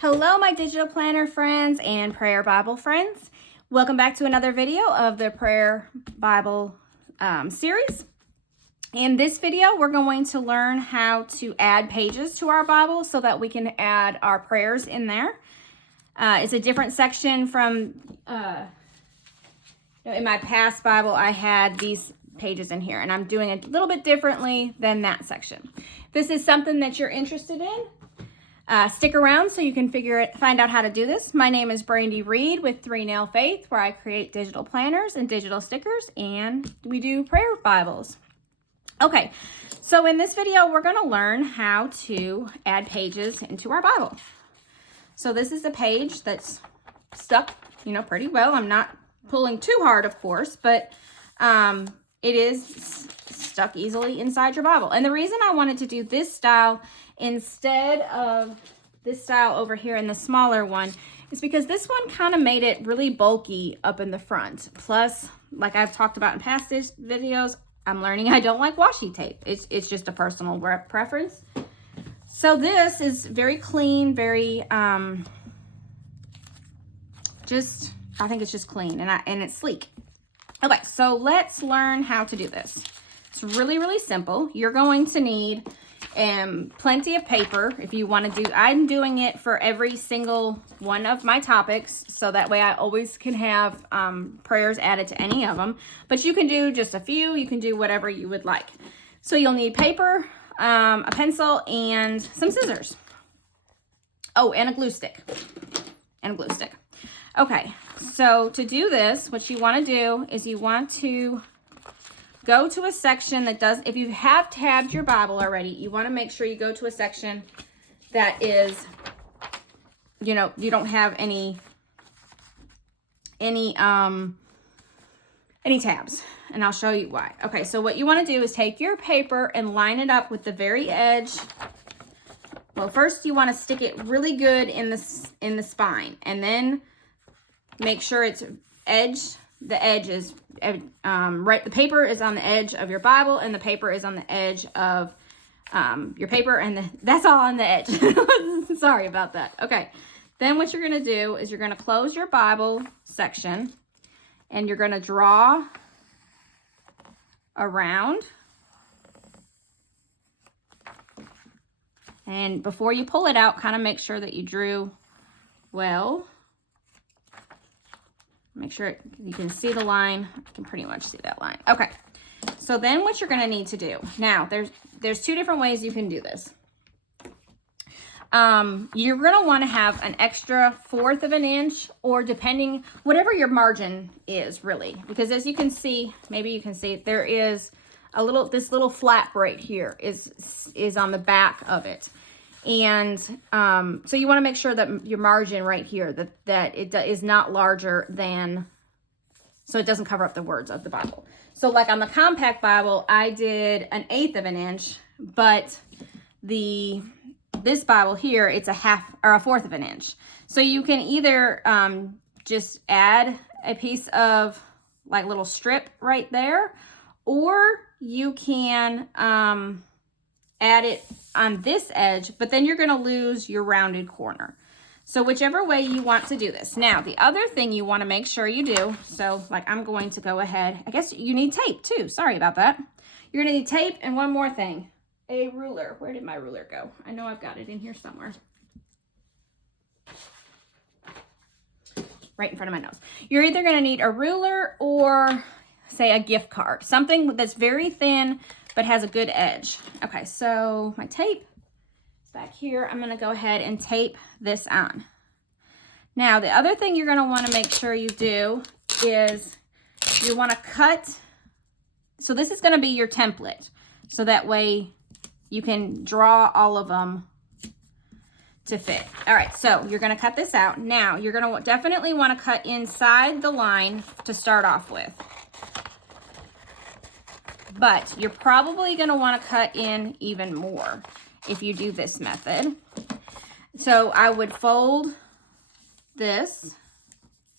Hello, my digital planner friends and prayer Bible friends. Welcome back to another video of the prayer Bible series. In this video, we're going to learn how to add pages to our Bible so that we can add our prayers in there. It's a different section from, in my past Bible, I had these pages in here, and I'm doing it a little bit differently than that section. If this is something that you're interested in, stick around so you can find out how to do this. My name is Brandy Reed with 3 Nail Faith, where I create digital planners and digital stickers, and we do prayer Bibles. Okay, so in this video, we're going to learn how to add pages into our Bible. So this is a page that's stuck, pretty well. I'm not pulling too hard, of course, but it is stuck easily inside your Bible. And the reason I wanted to do this style instead of this style over here in the smaller one is because this one kind of made it really bulky up in the front. Plus, like I've talked about in past videos, I'm learning I don't like washi tape. It's just a personal preference. So this is very clean, very I think it's just clean and it's sleek. Okay, so let's learn how to do this. It's really, really simple. You're going to need plenty of paper if you want to do. I'm doing it for every single one of my topics, so that way I always can have prayers added to any of them. But you can do just a few. You can do whatever you would like. So you'll need paper, a pencil, and some scissors. Oh, and a glue stick. Okay, so to do this, what you want to do is you want to go to a section that does, if you have tabbed your Bible already, you want to make sure you go to a section that is, you don't have any tabs, and I'll show you why. Okay, so what you want to do is take your paper and line it up with the very edge. Well, first you want to stick it really good in the spine, and then make sure it's the edge is right. The paper is on the edge of your Bible, and the paper is on the edge of your paper, and that's all on the edge. Sorry about that. Okay, then what you're going to do is you're going to close your Bible section, and you're going to draw around. And before you pull it out, kind of make sure that you drew well. Make sure you can see the line. I can pretty much see that line. Okay, so then what you're going to need to do. Now, there's 2 different ways you can do this. You're going to want to have an extra 1/4 of an inch, or depending, whatever your margin is, really. Because as you can see, maybe you can see, there is this little flap right here is on the back of it. And so you want to make sure that your margin right here, that it is not larger than, so it doesn't cover up the words of the Bible. So like on the compact Bible, I did an 1/8 of an inch, but this Bible here, it's a 1/2 or a 1/4 of an inch. So you can either just add a piece of like little strip right there, or you can add it on this edge, but then you're going to lose your rounded corner. So whichever way you want to do this. Now, the other thing you want to make sure you do, so like I'm going to go ahead, I guess you need tape too. Sorry about that. You're going to need tape, and one more thing, a ruler. Where did my ruler go? I know I've got it in here somewhere. Right in front of my nose. You're either going to need a ruler or, say, a gift card. Something that's very thin but has a good edge. Okay, so my tape is back here. I'm going to go ahead and tape this on. Now, the other thing you're going to want to make sure you do is you want to cut. So this is going to be your template. So that way you can draw all of them to fit. All right, so you're going to cut this out. Now, you're going to definitely want to cut inside the line to start off with. But you're probably going to want to cut in even more if you do this method. So I would fold this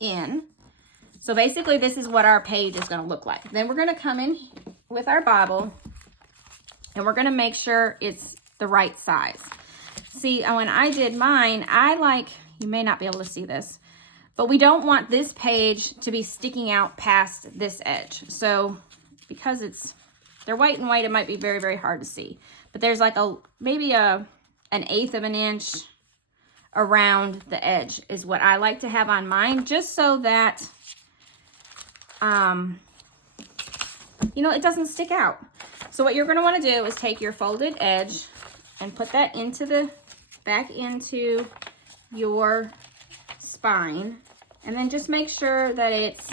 in. So basically this is what our page is going to look like. Then we're going to come in with our Bible, and we're going to make sure it's the right size. see, when I did mine, you may not be able to see this, but we don't want this page to be sticking out past this edge. So because they're white and white, it might be very, very hard to see. But there's like maybe an 1/8 of an inch around the edge is what I like to have on mine, just so that, you know, it doesn't stick out. So what you're going to want to do is take your folded edge and put that back into your spine, and then just make sure that it's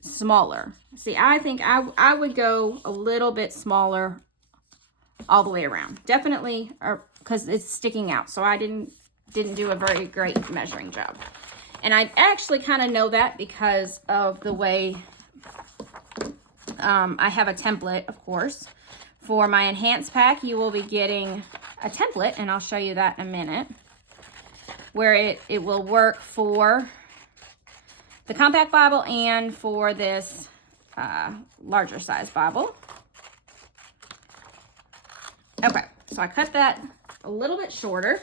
smaller. See, I think I would go a little bit smaller all the way around. Definitely, because it's sticking out. So I didn't do a very great measuring job. And I actually kind of know that because of the way I have a template, of course. For my enhanced pack, you will be getting a template, and I'll show you that in a minute, where it will work for the compact Bible and for this larger size Bible. Okay, so I cut that a little bit shorter,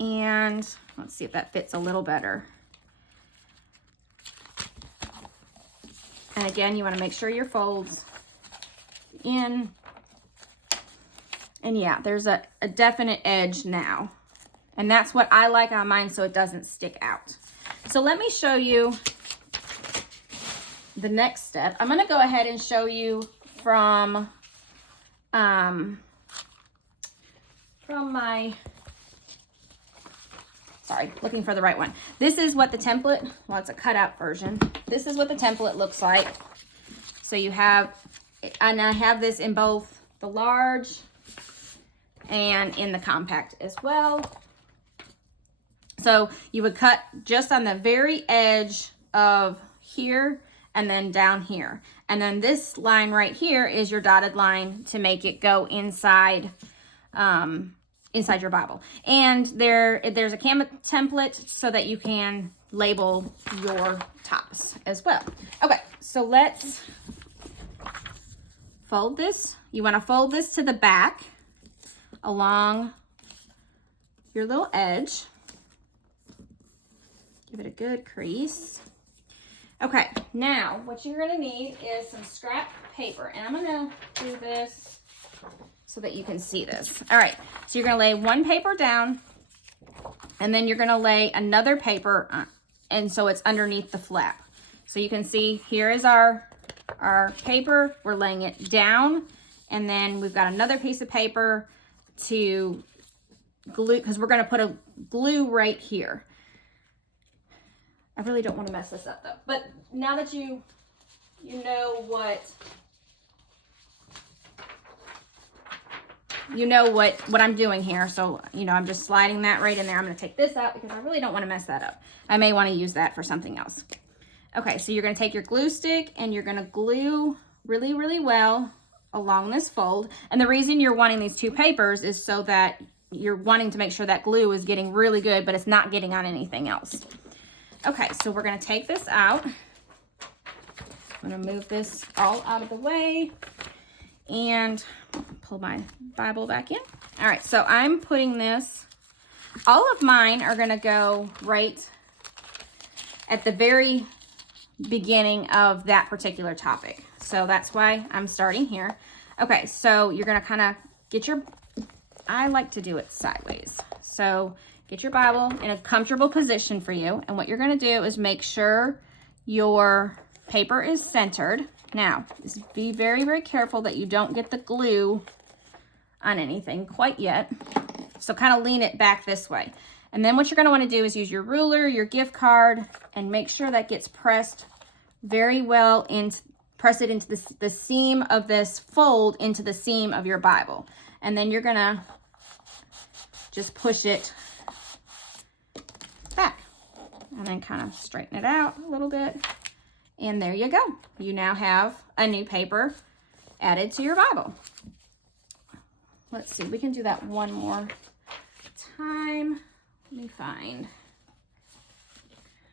and let's see if that fits a little better. And again, you want to make sure your folds in. And yeah, there's a definite edge now. And that's what I like on mine, so it doesn't stick out. So let me show you the next step. I'm going to go ahead and show you from my, sorry, looking for the right one. This is what the template, well, it's a cutout version. This is what the template looks like. So you have, and I have this in both the large and in the compact as well. So you would cut just on the very edge of here and then down here. And then this line right here is your dotted line to make it go inside inside your Bible. And there's a Canva template so that you can label your tops as well. Okay, so let's fold this. You want to fold this to the back along your little edge. Give it a good crease. Okay, now what you're going to need is some scrap paper. And I'm going to do this so that you can see this. All right, so you're going to lay one paper down, and then you're going to lay another paper on, and so it's underneath the flap. So you can see here is our paper. We're laying it down, and then we've got another piece of paper to glue, because we're going to put a glue right here. I really don't want to mess this up though. But now that you know what I'm doing here. So, I'm just sliding that right in there. I'm going to take this out because I really don't want to mess that up. I may want to use that for something else. Okay, so you're going to take your glue stick and you're going to glue really, really well along this fold. And the reason you're wanting these two papers is so that you're wanting to make sure that glue is getting really good, but it's not getting on anything else. Okay, so we're going to take this out. I'm going to move this all out of the way and pull my Bible back in. All right, so I'm putting this, all of mine are going to go right at the very beginning of that particular topic. So that's why I'm starting here. Okay, so you're going to kind of get I like to do it sideways. So get your Bible in a comfortable position for you. And what you're going to do is make sure your paper is centered. Now, just be very, very careful that you don't get the glue on anything quite yet. So kind of lean it back this way. And then what you're going to want to do is use your ruler, your gift card, and make sure that gets pressed very well press it into the seam of this fold into the seam of your Bible. And then you're going to just push it back and then kind of straighten it out a little bit. And there you go. You now have a new paper added to your Bible. Let's see, we can do that one more time. Let me find,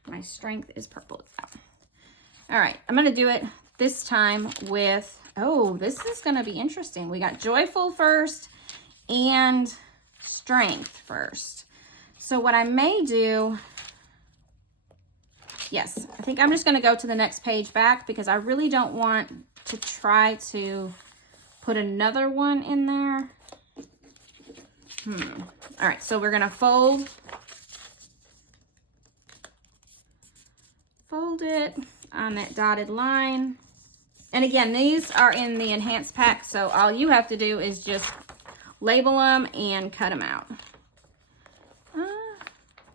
my strength is purple. All right, I'm going to do it this time with, oh, this is going to be interesting. We got joyful first, and strength first. So what I may do, yes, I think I'm just going to go to the next page back because I really don't want to try to put another one in there. All right, so we're going to fold it on that dotted line. And again, these are in the enhanced pack, so all you have to do is just label them and cut them out.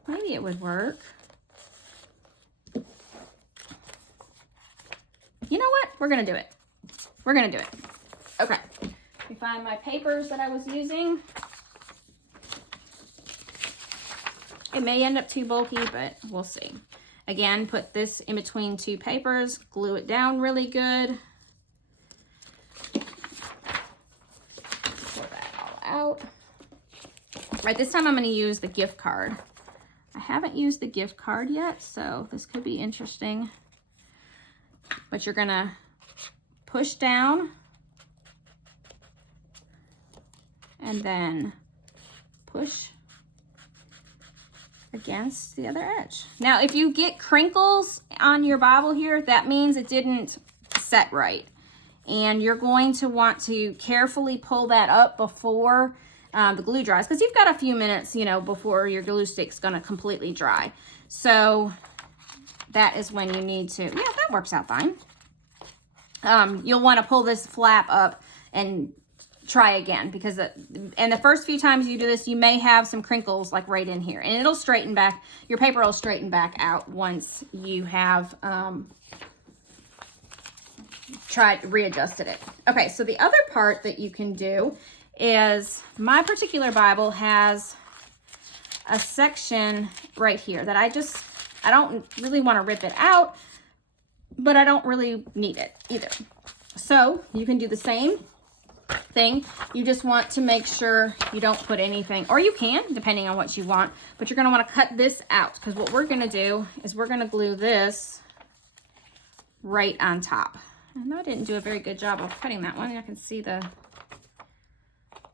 Maybe it would work. You know what? We're gonna do it. We're gonna do it. Okay. Let me find my papers that I was using. It may end up too bulky, but we'll see. Again, put this in between two papers, glue it down really good. Pour that all out. Right, this time I'm going to use the gift card. I haven't used the gift card yet, so this could be interesting. But you're going to push down and then push against the other edge. Now, if you get crinkles on your Bible here, that means it didn't set right. And you're going to want to carefully pull that up before the glue dries, because you've got a few minutes, you know, before your glue stick's going to completely dry. So that is when you need to, yeah, that works out fine. You'll want to pull this flap up and try again, because and the first few times you do this, you may have some crinkles like right in here, and it'll straighten back. Your paper will straighten back out once you have readjusted it. Okay, so the other part that you can do is, my particular Bible has a section right here that I don't really want to rip it out, but I don't really need it either. So you can do the same thing. You just want to make sure you don't put anything, or you can, depending on what you want, but you're going to want to cut this out, because what we're going to do is we're going to glue this right on top. And I didn't do a very good job of cutting that one. I can see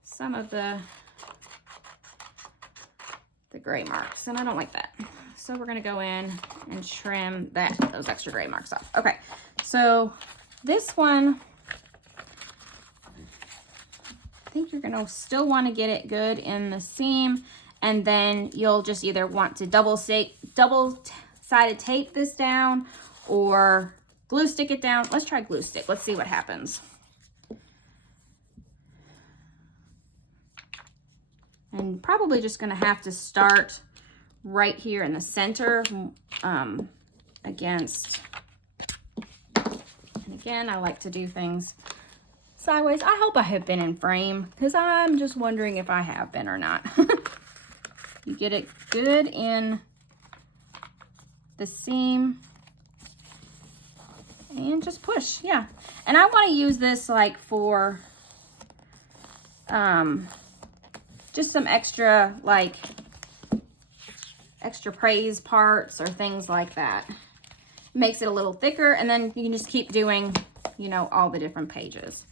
some of the gray marks, and I don't like that. So we're going to go in and trim those extra gray marks off. Okay, so this one, I think you're going to still want to get it good in the seam, and then you'll just either want to double-sided tape this down or glue stick it down. Let's try glue stick. Let's see what happens. And probably just going to have to start right here in the center against, and again, I like to do things sideways. I hope I have been in frame, because I'm just wondering if I have been or not. You get it good in the seam and just push. Yeah, and I want to use this like for just some extra, like extra praise parts or things like that. Makes it a little thicker, and then you can just keep doing, you know, all the different pages.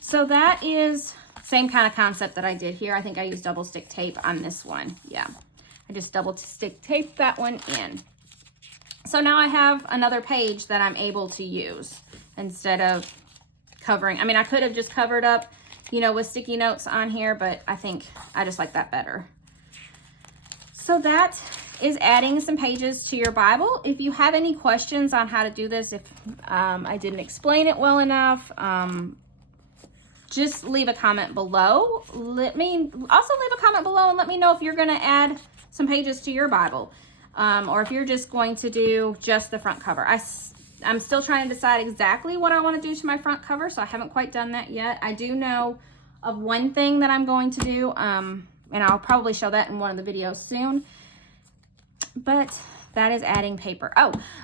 So that is same kind of concept that I did here. I think I used double stick tape on this one. Yeah, I just double stick taped that one in. So now I have another page that I'm able to use instead of covering. I mean, I could have just covered up, you know, with sticky notes on here, but I think I just like that better. So that is adding some pages to your Bible. If you have any questions on how to do this, if I didn't explain it well enough, just leave a comment below. Also leave a comment below and let me know if you're going to add some pages to your Bible, or if you're just going to do just the front cover. I'm still trying to decide exactly what I want to do to my front cover, so I haven't quite done that yet. I do know of one thing that I'm going to do, and I'll probably show that in one of the videos soon. But that is adding paper.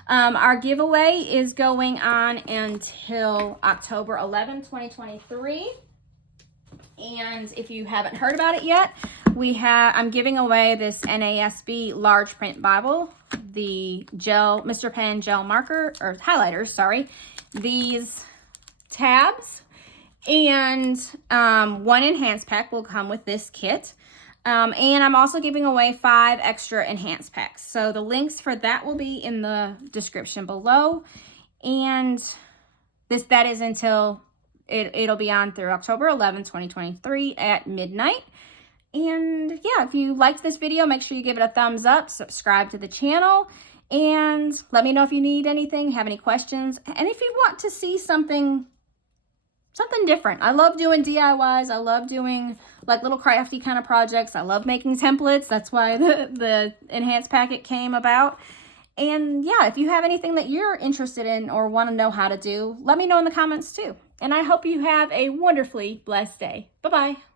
Our giveaway is going on until October 11, 2023. And if you haven't heard about it yet, I'm giving away this NASB large print Bible, the Mr. Pen gel marker, or highlighters, sorry, these tabs, And one enhanced pack will come with this kit. And I'm also giving away 5 extra enhanced packs. So the links for that will be in the description below. And that is until it'll be on through October 11, 2023 at midnight. And yeah, if you liked this video, make sure you give it a thumbs up, subscribe to the channel, and let me know if you need anything, have any questions, and if you want to see something different. I love doing DIYs. I love doing like little crafty kind of projects. I love making templates. That's why the enhanced packet came about. And yeah, if you have anything that you're interested in or want to know how to do, let me know in the comments too. And I hope you have a wonderfully blessed day. Bye-bye.